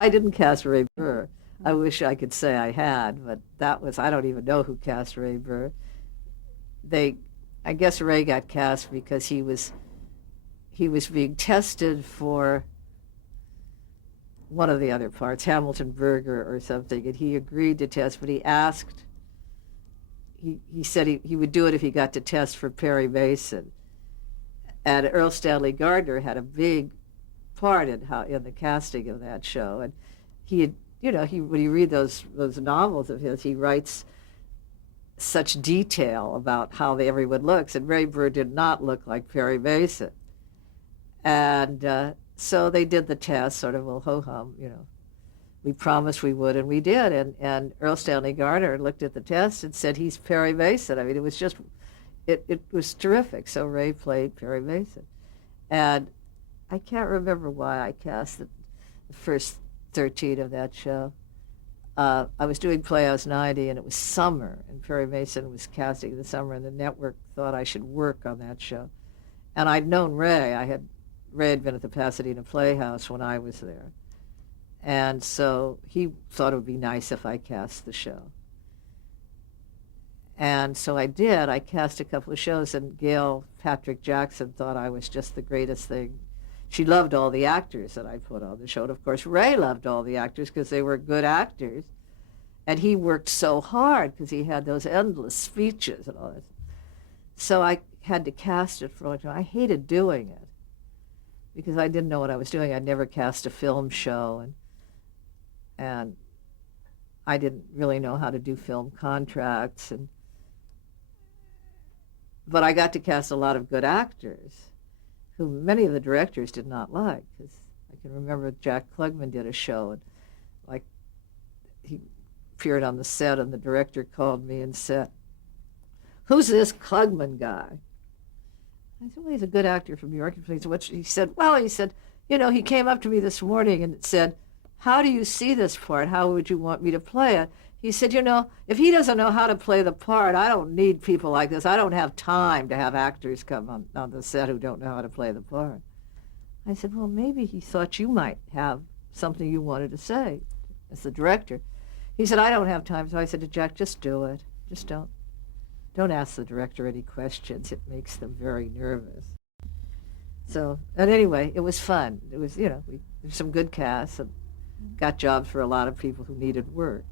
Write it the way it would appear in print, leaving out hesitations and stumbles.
I didn't cast Ray Burr. I wish I could say I had, but that was, I don't even know who cast Ray Burr. They, I guess Ray got cast because he was being tested for one of the other parts, Hamilton Berger or something, and he agreed to test, but he asked, he said he would do it if he got to test for Perry Mason. And Earl Stanley Gardner had a big part in the casting of that show, and he had, when you read those novels of his, he writes such detail about how everyone looks, and Ray Burr did not look like Perry Mason. And so they did the test, sort of, well, ho-hum, we promised we would, and we did. And Earl Stanley Gardner looked at the test and said, he's Perry Mason. I mean, it was just, it was terrific. So Ray played Perry Mason. And I can't remember why I cast the first 13 of that show. I was doing Playhouse 90, and it was summer, and Perry Mason was casting in the summer, and the network thought I should work on that show. And I'd known Ray. Ray had been at the Pasadena Playhouse when I was there. And so he thought it would be nice if I cast the show. And so I did. I cast a couple of shows, and Gail Patrick Jackson thought I was just the greatest thing. She loved all the actors that I put on the show. And of course, Ray loved all the actors because they were good actors. And he worked so hard because he had those endless speeches and all that. So I had to cast it for a long time. I hated doing it because I didn't know what I was doing. I'd never cast a film show, and I didn't really know how to do film contracts. But I got to cast a lot of good actors who many of the directors did not like. Because I can remember Jack Klugman did a show, and like he appeared on the set, and the director called me and said, "Who's this Klugman guy?" I said, "Well, he's a good actor from New York." He said, he came up to me this morning and said, "How do you see this part? How would you want me to play it?" He said, if he doesn't know how to play the part, I don't need people like this. I don't have time to have actors come on the set who don't know how to play the part. I said, well, maybe he thought you might have something you wanted to say as the director. He said, I don't have time. So I said to Jack, just do it. Just don't ask the director any questions. It makes them very nervous. So, and anyway, it was fun. It was, there's some good casts, and got jobs for a lot of people who needed work.